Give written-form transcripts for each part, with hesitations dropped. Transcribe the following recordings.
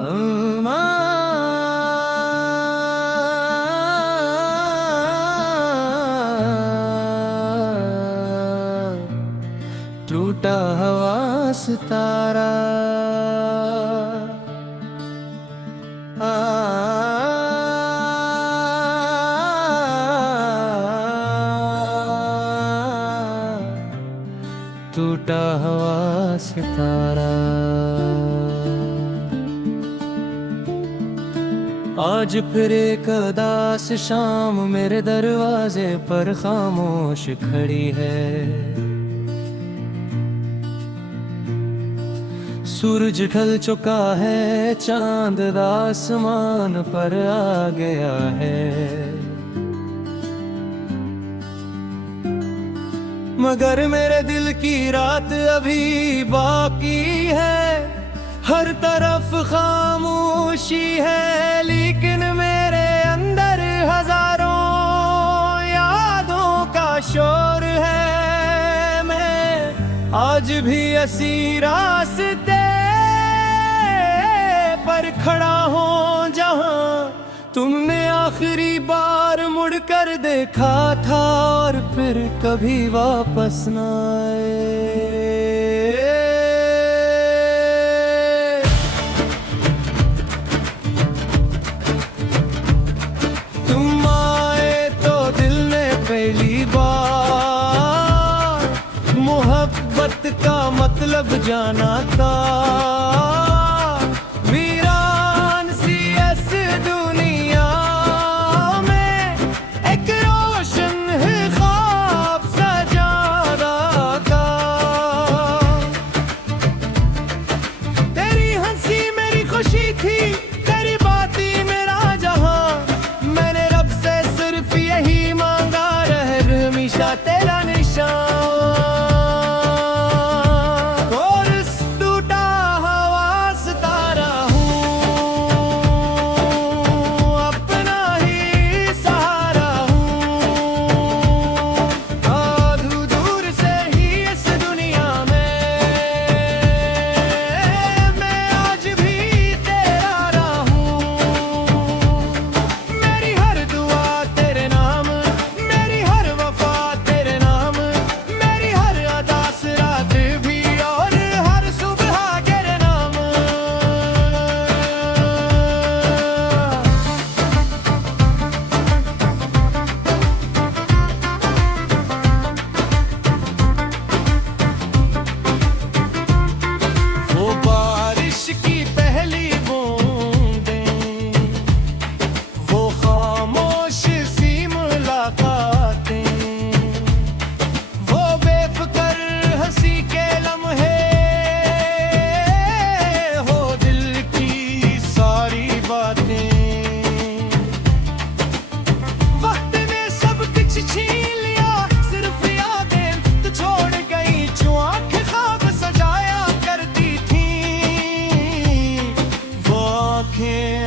अम्मा टूटा हुआ सितारा टूटा हुआ सितारा। आज फिर एक उदास शाम मेरे दरवाजे पर खामोश खड़ी है। सूरज ढल चुका है, चांद आसमान पर आ गया है, मगर मेरे दिल की रात अभी बाकी है। हर तरफ खामोशी है, लेकिन मेरे अंदर हजारों यादों का शोर है। मैं आज भी ऐसी रास्ते पर खड़ा हूँ जहाँ तुमने आखिरी बार मुड़कर देखा था और फिर कभी वापस न आए। तुम आए तो दिल ने पहली बार मोहब्बत का मतलब जाना था। तेरा निशान और इस टूटा हुआ सितारा हूँ, अपना ही सहारा हूँ। आधू दूर से ही इस दुनिया में मैं आज भी तेरा रहूँ। मेरी हर दुआ तेरे नाम, मेरी हर वफा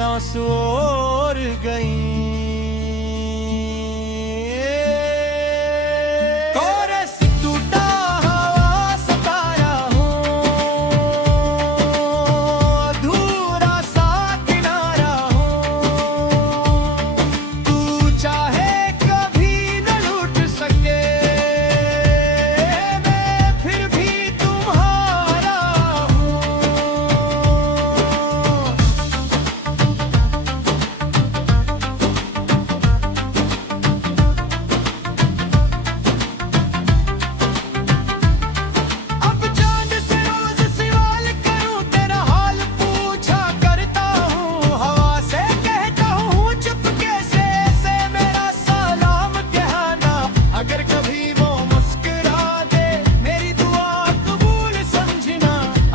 आंसू और गई।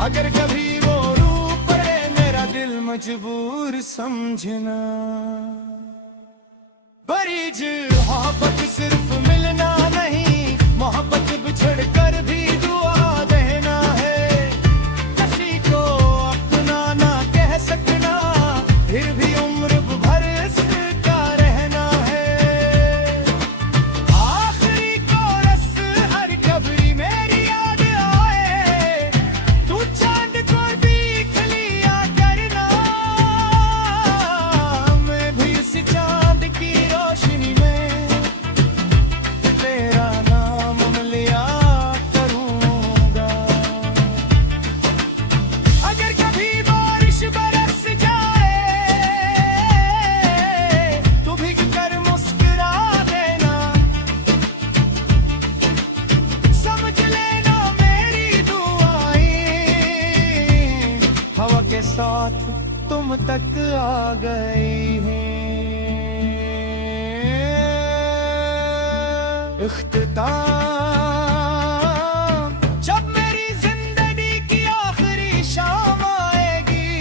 अगर कभी वो रूप पड़े मेरा दिल मजबूर समझना। बरीज मोहब्बत सिर्फ मिलना नहीं, मोहब्बत बिछड़ कर भी दुआ देना है। किसी को अपना ना कह सकना, फिर भी उम्र भर इसका रहना है। आखिरी कोरस हर कब्री मेरी याद आए, तू चांद को देख लिया करना। साथ तुम तक आ गई हैं। इख्तिताम जब मेरी जिंदगी की आखिरी शाम आएगी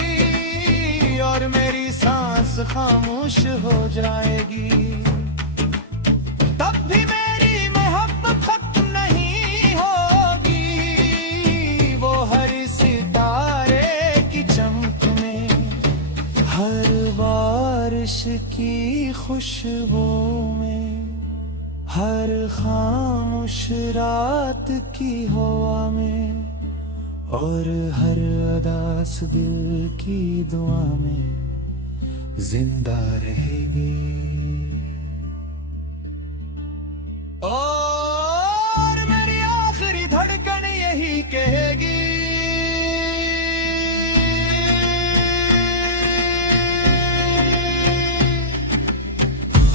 और मेरी सांस खामोश हो जाएगी, तब भी मेरी मोहब्बत खत्म नहीं होगी। वो हर सितारे की चमक में, हर बारिश की खुशबू में, हर खामोश रात की हवा में और हर अदास दिल की दुआ में जिंदा रहेगी। और मेरी आखिरी धड़कन यही कहेगी,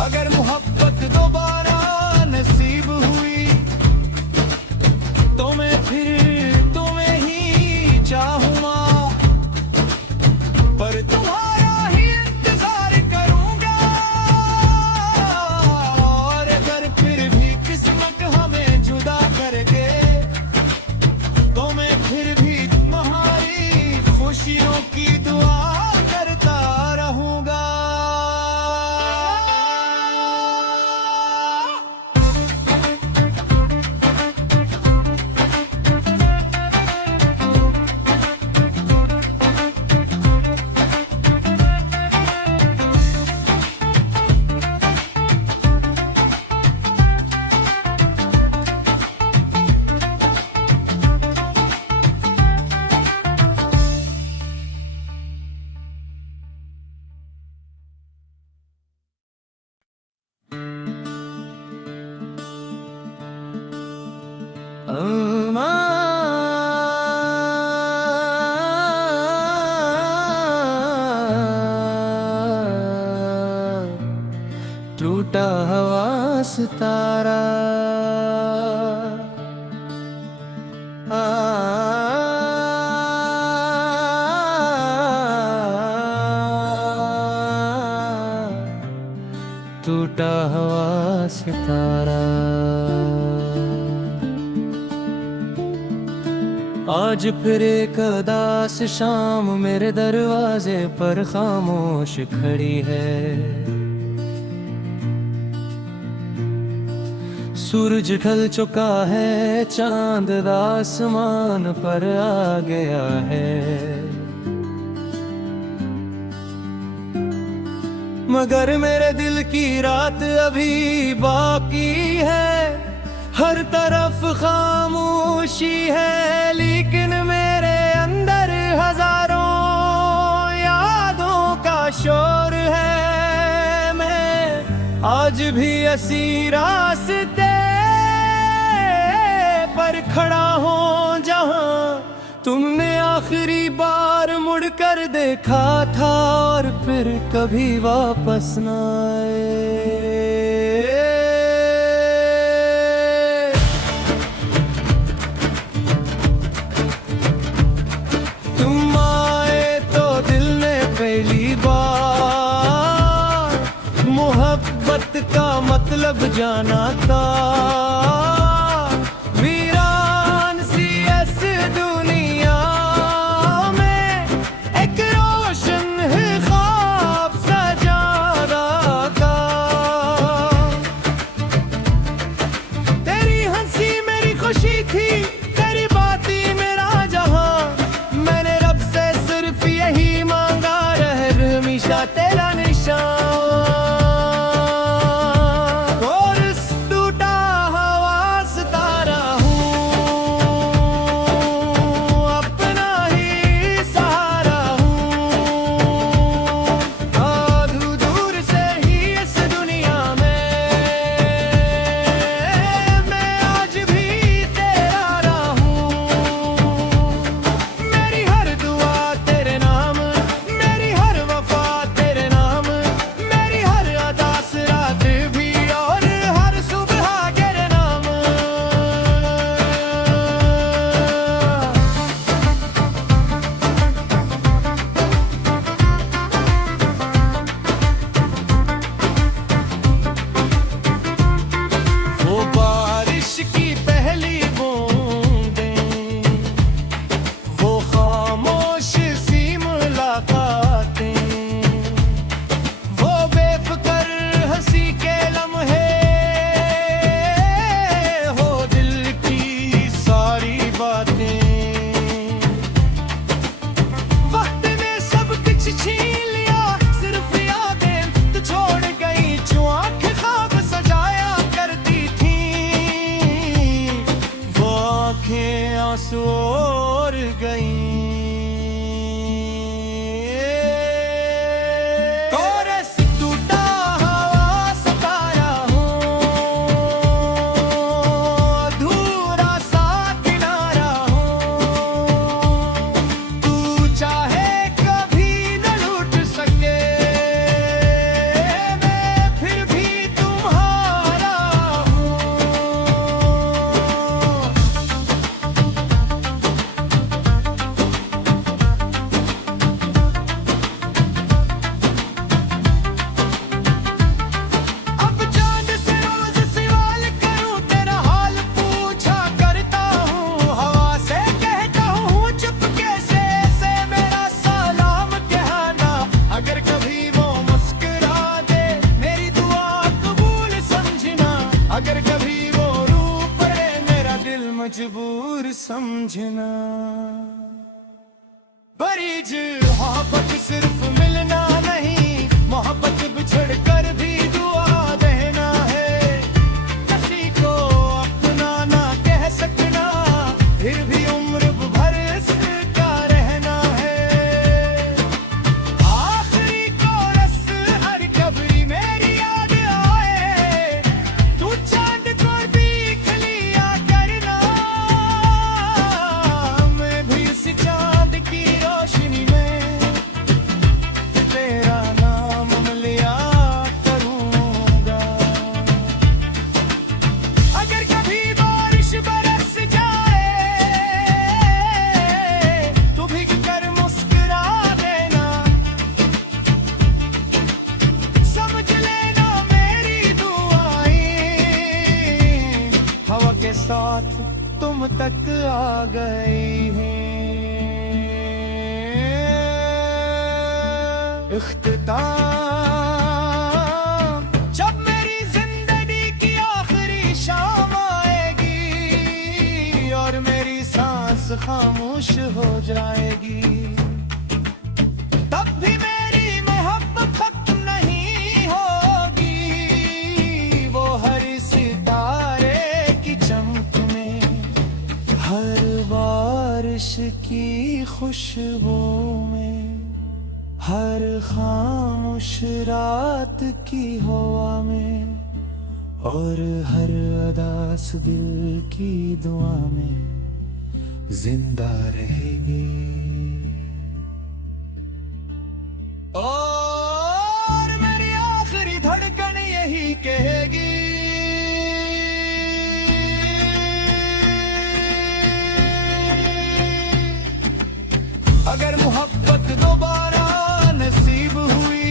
अगर मोहब्बत दोबारा नसीब हुई तो मैं फिर तुम्हें ही चाहूंगा, पर तुम्हारा ही इंतजार करूंगा। और अगर फिर भी किस्मत हमें जुदा कर दे तो मैं फिर भी तुम्हारी खुशियों की दुआ करता रहूंगा। टूटा हुआ सितारा टूटा हुआ सितारा। आज फिर एक उदास शाम मेरे दरवाजे पर खामोश खड़ी है। सूरज ढल चुका है, चांद आसमान पर आ गया है, मगर मेरे दिल की रात अभी बाकी है। हर तरफ खामोशी है, लेकिन मेरे अंदर हजारों यादों का शोर है। मैं आज भी ऐसी रास्ते पर खड़ा हूँ जहाँ तुमने आखिरी बार मुड़कर देखा था और फिर कभी वापस न आए। तुम आए तो दिल ने पहली बार मोहब्बत का मतलब जाना था। वीरान सी इस दुनिया में एक रोशन है ख्वाब सजादा का। तेरी हंसी मेरी खुशी थी, तेरी बाती मेरा जहां। मैंने रब से सिर्फ यही मांगा, रहे हमेशा तेरा निशान। और इस टूटा सांस और गई। कोरस टूटा हवा सताया हूँ, अधूरा सा किनारा हूँ। तू चाहे कभी न लूट सके, मैं फिर भी तुम्हारा हूँ। अब चांद से रोज सवाल करूं, तेरा हाल पूछा करता हूँ। हवा से कहता हूँ चुपके से मेरा सलाम कहना। अगर कभी वो मुस्कुरा दे, मेरी दुआ कबूल समझना। अगर कभी वो रूप पड़े, मेरा दिल मजबूर समझना। बरीज मोहब्बत सिर्फ मिलना नहीं, मोहब्बत बिछड़ कर भी दुआ देना है। किसी को अपना ना कह सकना, फिर भी उम्र भर इसका रहना है। आखिरी कोरस हर कब्री मेरी याद आए, तू चांद को देख लिया करना। मैं भी इस चांद की रोशनी में तेरा नाम लिया करूंगा। अगर कभी बारिश बरस जाए, तो भीग कर मुस्कुरा देना। समझ लेना मेरी दुआएं हवा के साथ तुम तक आ गई हैं। इख्तिताम जब मेरी जिंदगी की आखिरी शाम आएगी, और मेरी सांस खामोश हो जाएगी, तब भी मेरी मोहब्बत खत्म नहीं होगी। वो हर सितारे की चमक में, हर बारिश की खुशबू में, हर खामोश रात की हवा में, और हर अदास दिल की दुआ में जिंदा रहेगी। और मेरी आखिरी धड़कन यही कहेगी, अगर मोहब्बत दोबारा नसीब हुई,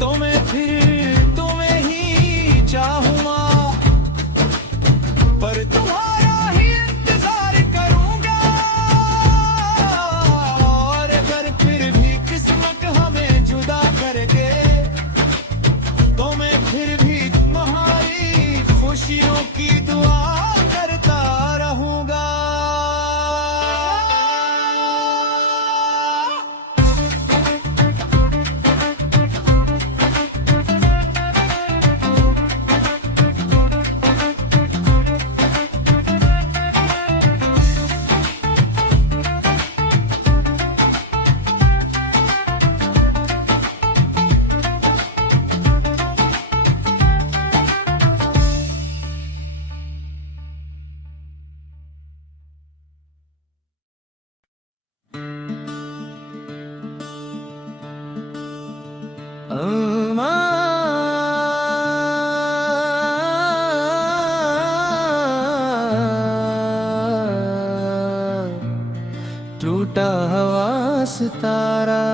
तो मैं फिर तुम्हें ही चाहूंगा। पर तुम्हारा ही इंतजार करूंगा। और अगर फिर भी किस्मत हमें जुदा कर दे, तो मैं फिर भी तुम्हारी खुशियों की दुआ करता रहूंगा। टूटा हवा सितारा,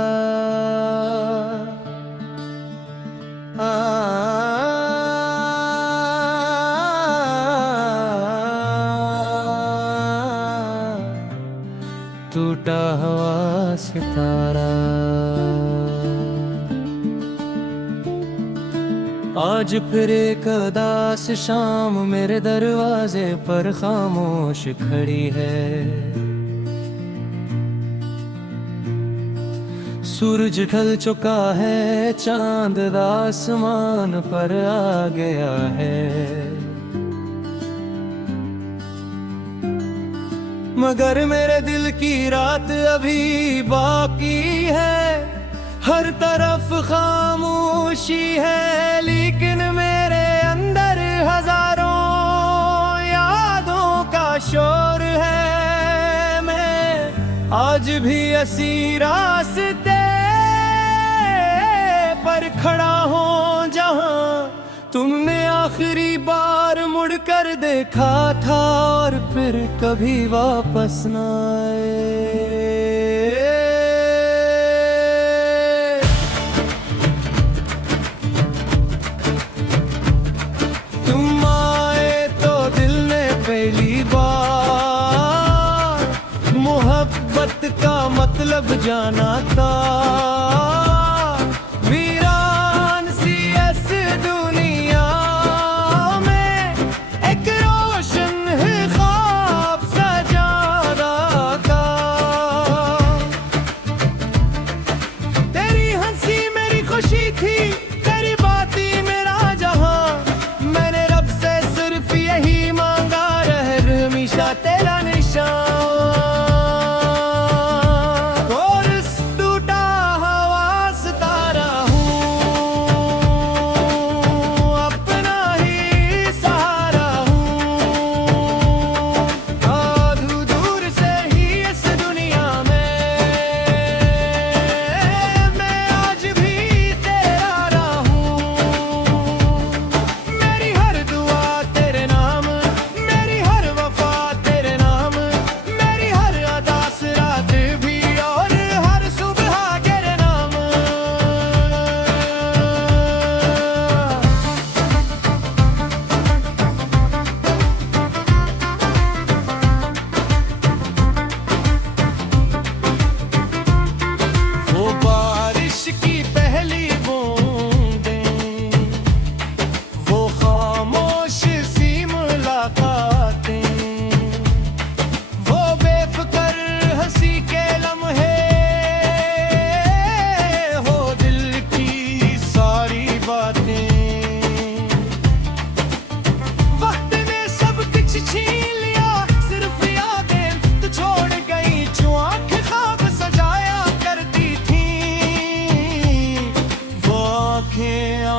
टूटा हवा सितारा। आज फिर एक उदास शाम मेरे दरवाजे पर खामोश खड़ी है। सूरज ढल चुका है, चांद आसमान पर आ गया है। मगर मेरे दिल की रात अभी बाकी है। हर तरफ खामोशी है, लेकिन मेरे अंदर हजारों यादों का शोर है। मैं आज भी ऐसी रास्ते पर खड़ा हूँ जहाँ तुमने आखिरी बार मुड़कर देखा था और फिर कभी वापस न आए। तुम आए तो दिल ने पहली बार मोहब्बत का मतलब जाना था। तेरा निशान और टूटा हवा सितारा हूँ, अपना ही सहारा हूँ। आधू दूर से ही इस दुनिया में मैं आज भी तेरा रहूँ। मेरी हर दुआ तेरे नाम, मेरी हर वफा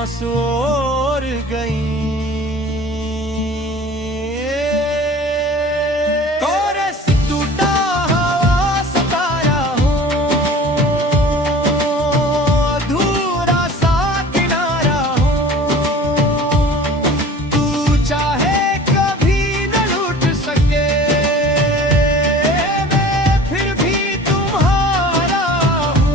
सोर गई। कोरस टूटा हवा सितारा हूँ, अधूरा सा किनारा हूँ। तू चाहे कभी न लूट सके, मैं फिर भी तुम्हारा हूँ।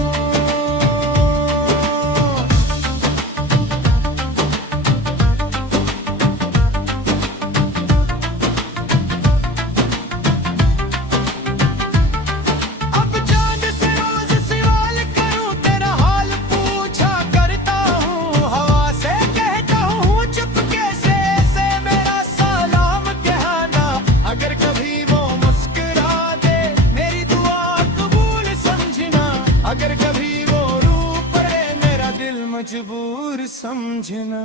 अगर कभी वो रूप पड़े मेरा दिल मजबूर समझना।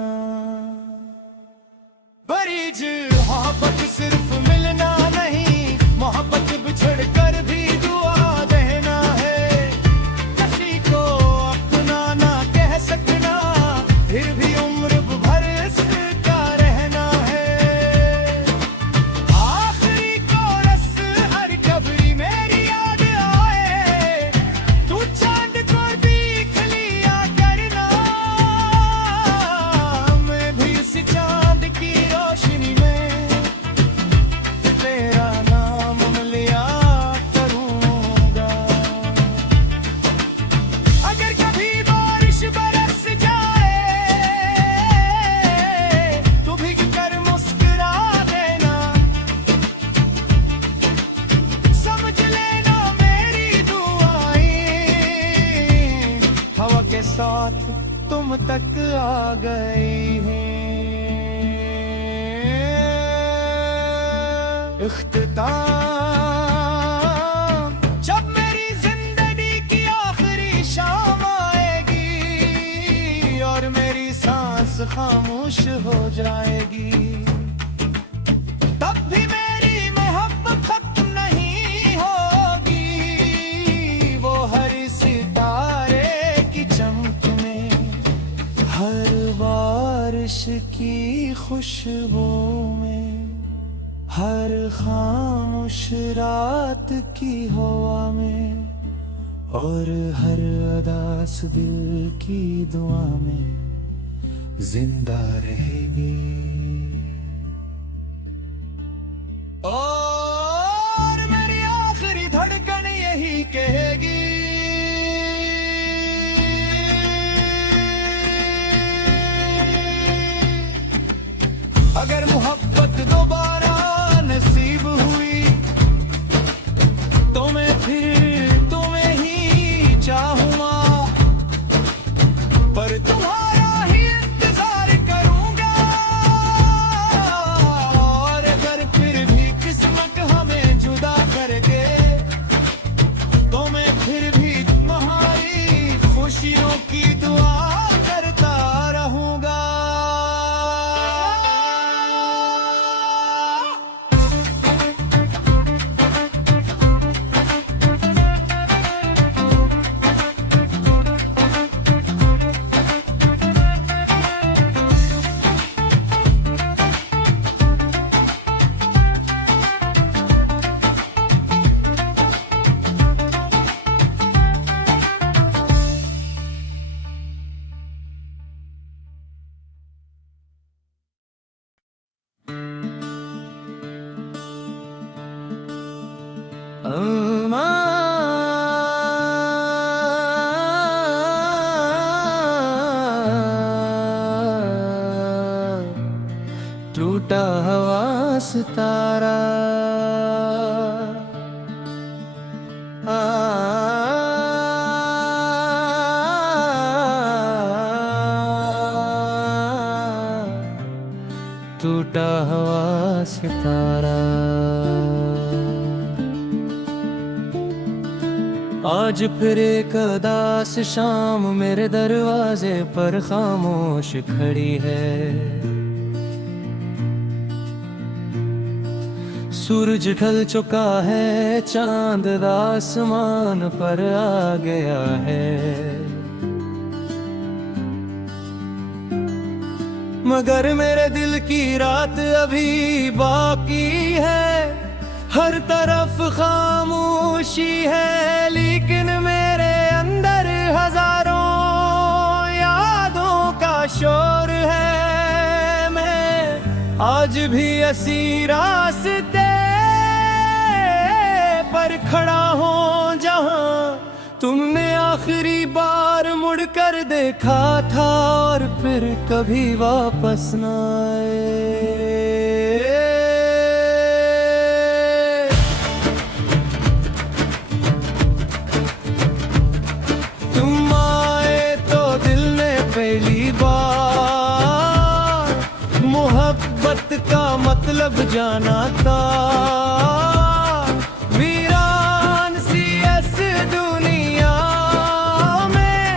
बरीज मोहब्बत सिर्फ मिलना नहीं, मोहब्बत बिछड़ कर भी दुआ देना है। किसी को अपना ना कह सकना, फिर भी उम्र भर इसका रहना है। आखिरी कोरस हर कब्री मेरी याद आए, तू चांद को देख लिया करना। मैं भी इस चांद की रोशनी में तेरा नाम लिया करूंगा। अगर कभी बारिश बरस जाए तो भीग कर मुस्कुरा देना। समझ लेना मेरी दुआएं हवा के साथ तुम तक आ गई हैं। इख्तिताम जब मेरी जिंदगी की आखिरी शाम आएगी और मेरी सांस खामोश हो जाएगी, तब भी मेरी मोहब्बत खत्म नहीं खुशबू में, हर खामोश रात की हवा में, और हर अदास दिल की दुआ में जिंदा रहेगी। और मेरी आखिरी धड़कन यही कहेगी, अगर मोहब्बत दोबारा नसीब हुई तो मैं फिर तुम्हें ही चाहूंगा, पर तुम्हारा ही इंतजार करूंगा। और अगर फिर भी किस्मत हमें जुदा कर दे तो मैं फिर भी तुम्हारी खुशियों की दुआ करता रहूंगा। टूटा हुआ सितारा, टूटा हुआ सितारा। आज फिर एक उदास शाम मेरे दरवाजे पर खामोश खड़ी है। सूरज ढल चुका है, चांद आसमान पर आ गया है, मगर मेरे दिल की रात अभी बाकी है। हर तरफ खामोशी है, लेकिन मेरे अंदर हजारों यादों का शोर है। मैं आज भी ऐसी रास्ते पर खड़ा हूँ जहाँ तुमने आखिरी बार मुड़कर देखा था, और फिर कभी वापस न आए। तुम आए तो दिल ने पहली बार मोहब्बत का मतलब जाना था। वीरान सी इस दुनिया में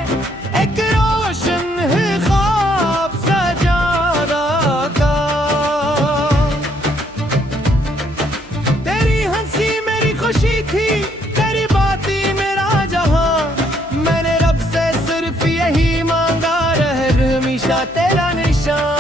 एक रोशन है ख्वाब सजादा का। तेरी हंसी मेरी खुशी थी, तेरी बाती मेरा जहां। मैंने रब से सिर्फ यही मांगा, रहे हमेशा तेरा निशान।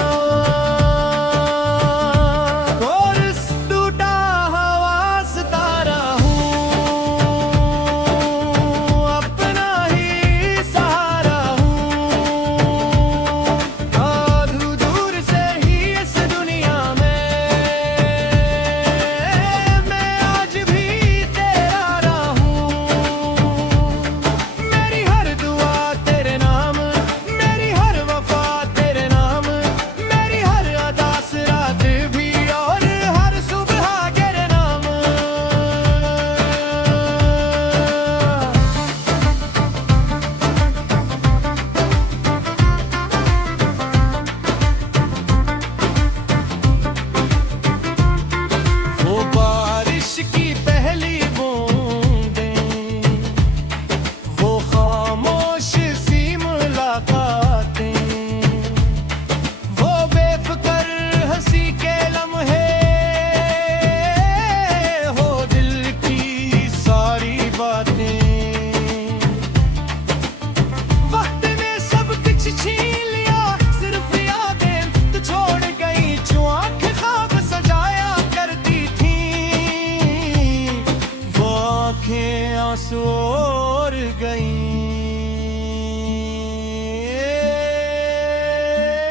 किस ओर गई।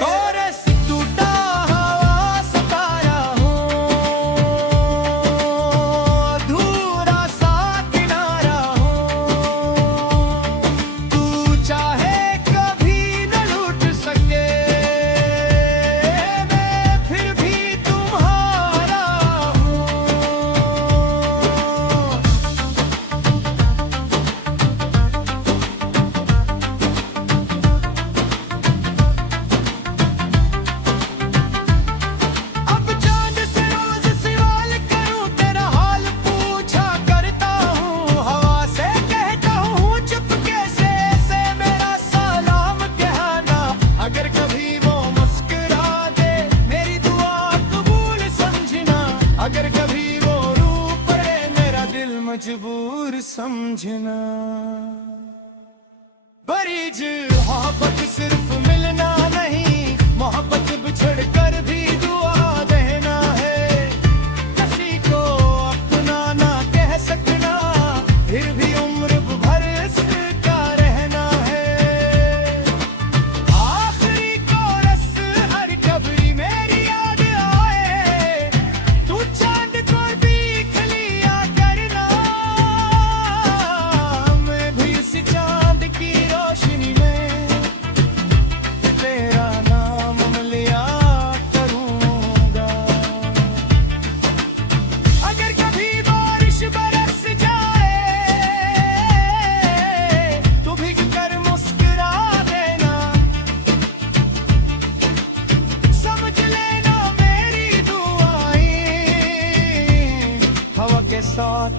कोरस टूटा हवा सताया हूँ, अधूरा सा किनारा हूँ। तू चाहे कभी न लूट सके, मैं फिर भी तुम्हारा हूँ। अब चांद से रोज सवाल करूं, तेरा हाल पूछा करता हूँ। हवा से कहता हूँ चुपके से मेरा सलाम कहना। अगर कभी वो मुस्कुरा दे, मेरी दुआ कबूल समझना। अगर कभी वो रू पड़े, मेरा दिल मजबूर समझना। बरीज मोहब्बत सिर्फ मिलना नहीं, मोहब्बत बिछड़ कर भी दुआ देना है। किसी को अपना ना कह सकना, फिर भी उम्र भर इसका रहना है। आखिरी कोरस हर कभी मेरी याद आए, तू चांद को देख लिया करना। मैं भी इस चांद की रोशनी में तेरा नाम लिया करूंगा। अगर कभी बारिश बरस जाए, तो भीग कर मुस्कुरा देना। समझ लेना मेरी दुआएं हवा के साथ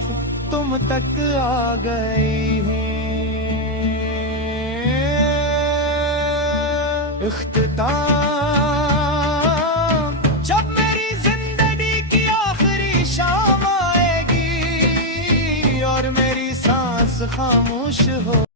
तुम तक आ गई हैं। इख्तिताम जब मेरी जिंदगी की आखिरी शाम आएगी और मेरी सांस खामोश हो